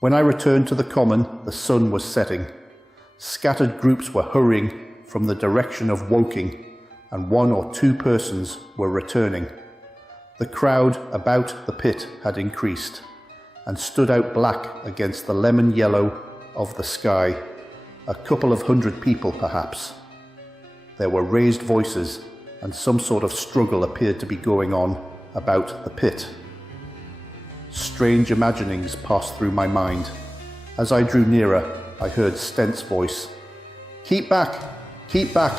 When I returned to the common, the sun was setting. Scattered groups were hurrying from the direction of Woking, and 1 or 2 persons were returning. The crowd about the pit had increased, and stood out black against the lemon yellow of the sky, a couple of 100 people perhaps. There were raised voices, and some sort of struggle appeared to be going on about the pit. Strange imaginings passed through my mind. As I drew nearer, I heard Stent's voice. "Keep back! Keep back!"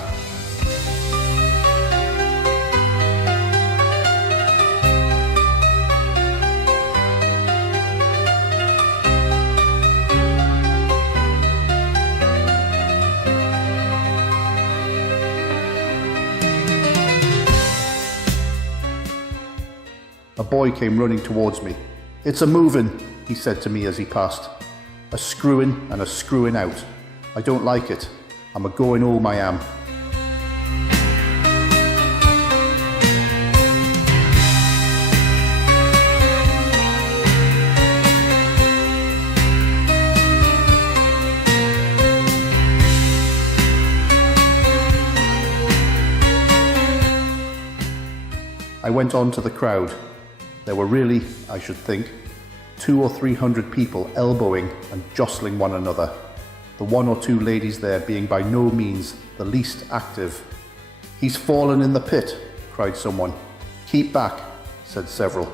A boy came running towards me. "It's a movin'," he said to me as he passed. "A screwin' and a screwin' out. I don't like it. I'm a goin' home, I am." I went on to the crowd. There were really, I should think, 200 or 300 people elbowing and jostling one another, the 1 or 2 ladies there being by no means the least active. "He's fallen in the pit," cried someone. "Keep back," said several.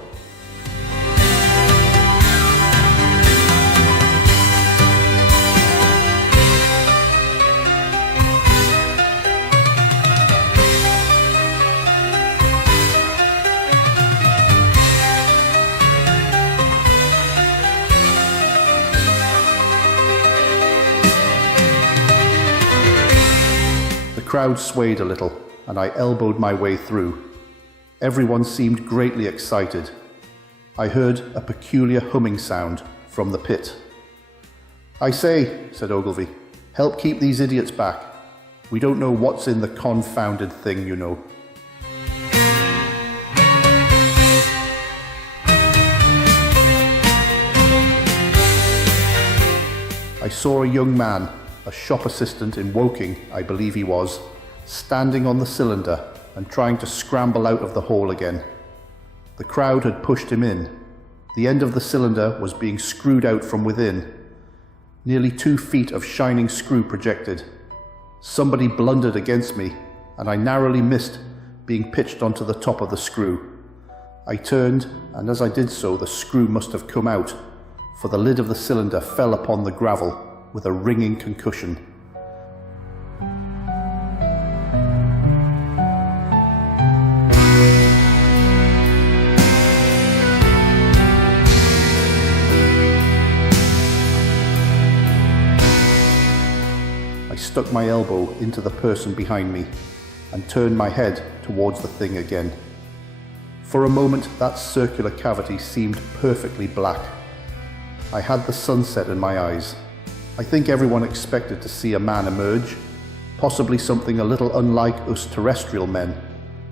The crowd swayed a little, and I elbowed my way through. Everyone seemed greatly excited. I heard a peculiar humming sound from the pit. "I say," said Ogilvy, "help keep these idiots back. We don't know what's in the confounded thing, you know." I saw a young man, a shop assistant in Woking, I believe he was, standing on the cylinder and trying to scramble out of the hole again. The crowd had pushed him in. The end of the cylinder was being screwed out from within. Nearly 2 feet of shining screw projected. Somebody blundered against me, and I narrowly missed being pitched onto the top of the screw. I turned, and as I did so, the screw must have come out, for the lid of the cylinder fell upon the gravel with a ringing concussion. I stuck my elbow into the person behind me and turned my head towards the thing again. For a moment, that circular cavity seemed perfectly black. I had the sunset in my eyes. I think everyone expected to see a man emerge, possibly something a little unlike us terrestrial men,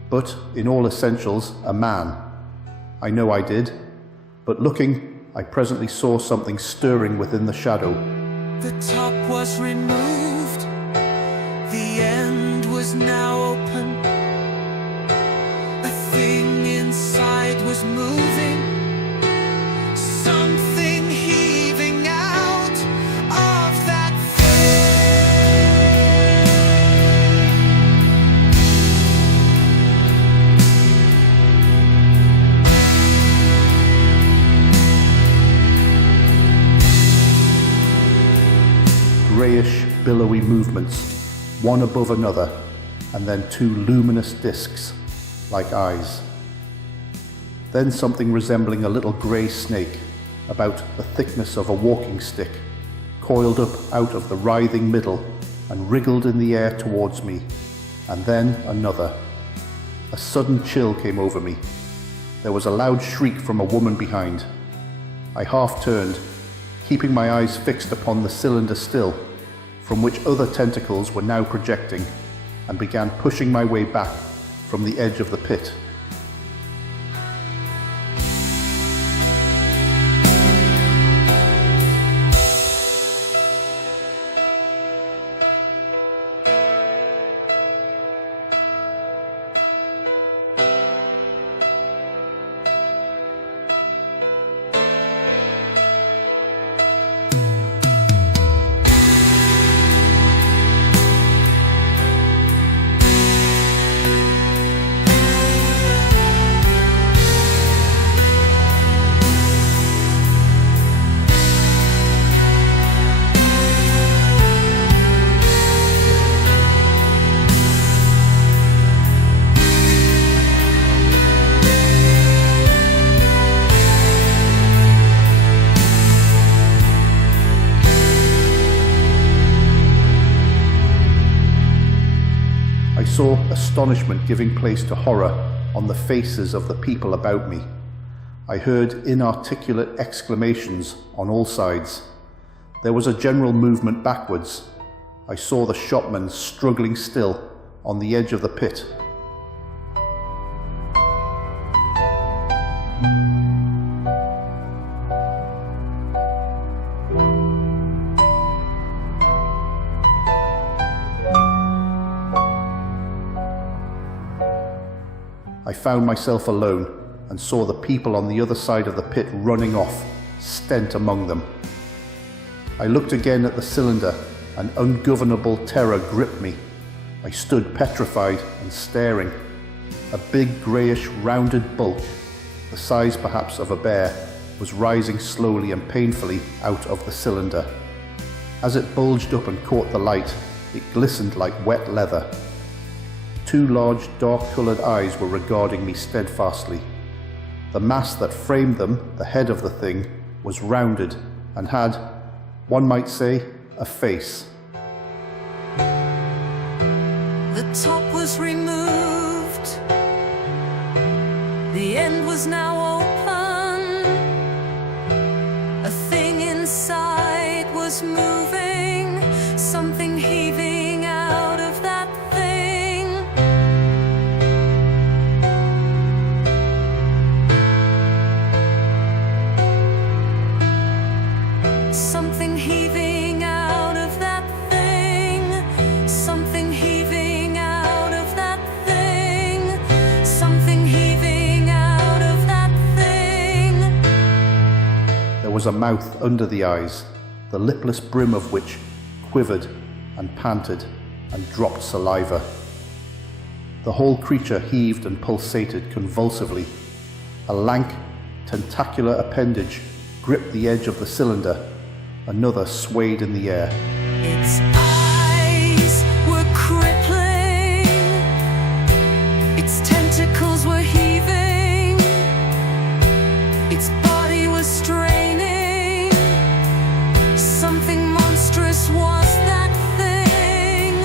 but in all essentials, a man. I know I did, but looking, I presently saw something stirring within the shadow. The top was removed, the end was now open. A thing inside was moving, something heaving out of that Greyish, billowy movements, one above another, and then 2 luminous discs, like eyes. Then something resembling a little grey snake, about the thickness of a walking stick, coiled up out of the writhing middle and wriggled in the air towards me, and then another. A sudden chill came over me. There was a loud shriek from a woman behind. I half turned, keeping my eyes fixed upon the cylinder still, from which other tentacles were now projecting, and began pushing my way back from the edge of the pit. saw astonishment giving place to horror on the faces of the people about me. I heard inarticulate exclamations on all sides. There was a general movement backwards. I saw the shopman struggling still on the edge of the pit. I found myself alone and saw the people on the other side of the pit running off, Stent among them. I looked again at the cylinder, and ungovernable terror gripped me. I stood petrified and staring. A big greyish rounded bulk, the size perhaps of a bear, was rising slowly and painfully out of the cylinder. As it bulged up and caught the light, it glistened like wet leather. Two large dark-coloured eyes were regarding me steadfastly. The mass that framed them, the head of the thing, was rounded and had, one might say, a face. The top was removed. The end was now open. A thing inside was moving, something heaving out of that thing. Something heaving out of that thing. Something heaving out of that thing. Something heaving out of that thing. There was a mouth under the eyes, the lipless brim of which quivered and panted and dropped saliva. The whole creature heaved and pulsated convulsively. A lank, tentacular appendage gripped the edge of the cylinder. Another swayed in the air. Its eyes were crippling. Its tentacles were heaving. Its body was straining. Something monstrous was that thing.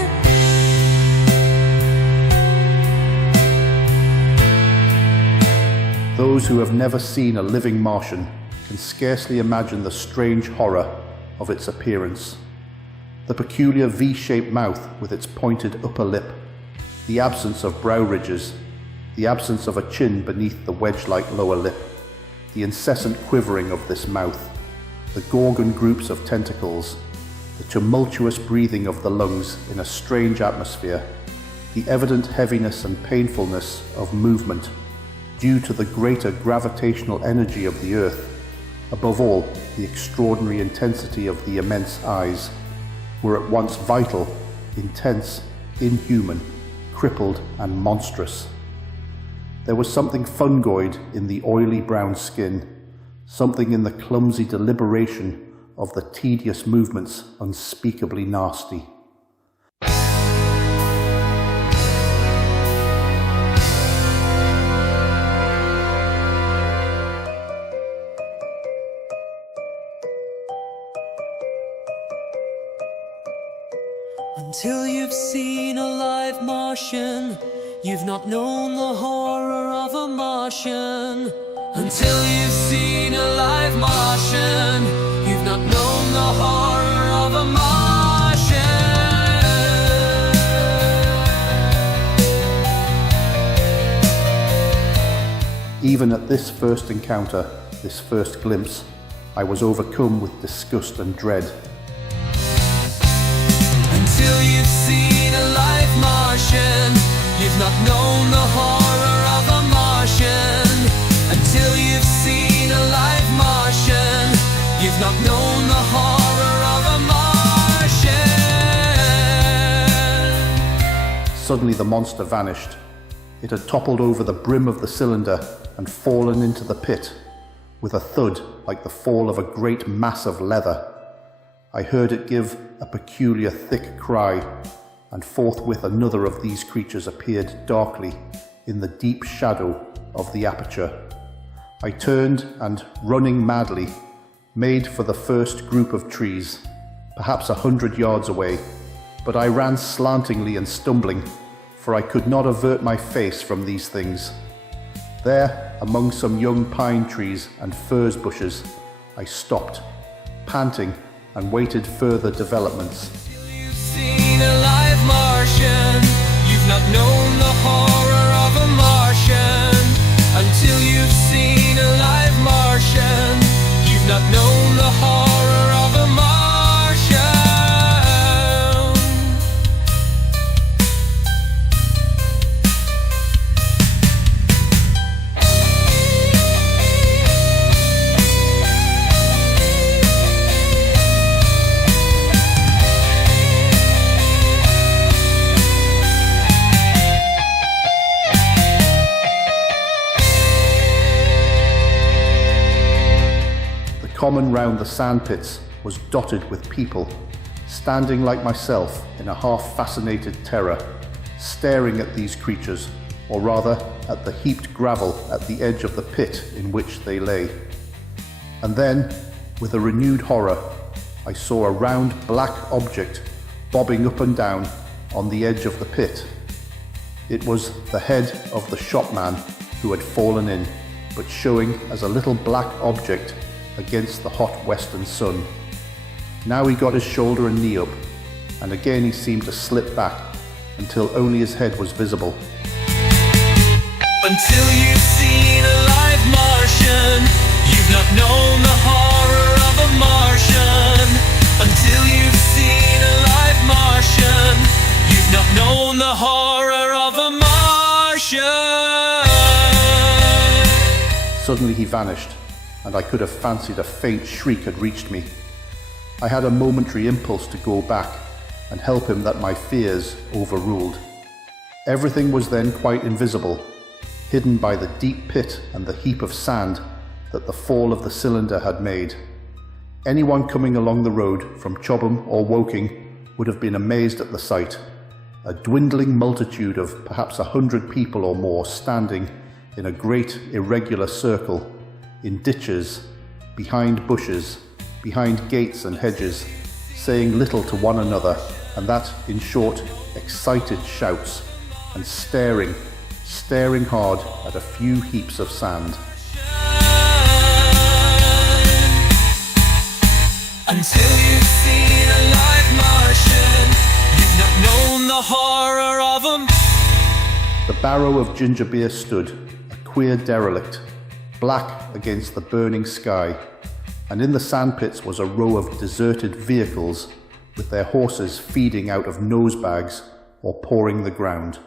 Those who have never seen a living Martian can scarcely imagine the strange horror of its appearance. The peculiar V-shaped mouth with its pointed upper lip, the absence of brow ridges, the absence of a chin beneath the wedge-like lower lip, the incessant quivering of this mouth, the gorgon groups of tentacles, the tumultuous breathing of the lungs in a strange atmosphere, the evident heaviness and painfulness of movement due to the greater gravitational energy of the Earth, above all, the extraordinary intensity of the immense eyes, were at once vital, intense, inhuman, crippled, and monstrous. There was something fungoid in the oily brown skin, something in the clumsy deliberation of the tedious movements unspeakably nasty. Until you've seen a live Martian, you've not known the horror of a Martian. Until you've seen a live Martian, you've not known the horror of a Martian. Even at this first encounter, this first glimpse, I was overcome with disgust and dread. Until you've seen a live Martian, you've not known the horror of a Martian. Until you've seen a live Martian, you've not known the horror of a Martian. Suddenly the monster vanished. It had toppled over the brim of the cylinder and fallen into the pit, with a thud like the fall of a great mass of leather. I heard it give a peculiar thick cry, and forthwith another of these creatures appeared darkly in the deep shadow of the aperture. I turned and, running madly, made for the first group of trees, perhaps 100 yards away, but I ran slantingly and stumbling, for I could not avert my face from these things. There, among some young pine trees and furze bushes, I stopped, panting, and waited further developments. Until you've seen a live Martian, you've not known the horror of a Martian. Until you've seen a live Martian, you've not known the horror of a Martian. Common round the sandpits was dotted with people, standing like myself in a half-fascinated terror, staring at these creatures, or rather at the heaped gravel at the edge of the pit in which they lay. And then, with a renewed horror, I saw a round black object bobbing up and down on the edge of the pit. It was the head of the shopman who had fallen in, but showing as a little black object against the hot western sun. Now he got his shoulder and knee up, and again he seemed to slip back until only his head was visible. Until you've seen a live Martian, you've not known the horror of a Martian. Until you've seen a live Martian, you've not known the horror of a Martian. Suddenly he vanished, and I could have fancied a faint shriek had reached me. I had a momentary impulse to go back and help him that my fears overruled. Everything was then quite invisible, hidden by the deep pit and the heap of sand that the fall of the cylinder had made. Anyone coming along the road from Chobham or Woking would have been amazed at the sight. A dwindling multitude of perhaps 100 people or more standing in a great irregular circle, in ditches, behind bushes, behind gates and hedges, saying little to one another, and that, in short, excited shouts, and staring hard at a few heaps of sand. Until you've seen a live Martian, you've not known the horror of them. The barrow of ginger beer stood, a queer derelict, black against the burning sky, and in the sandpits was a row of deserted vehicles with their horses feeding out of nosebags or pawing the ground.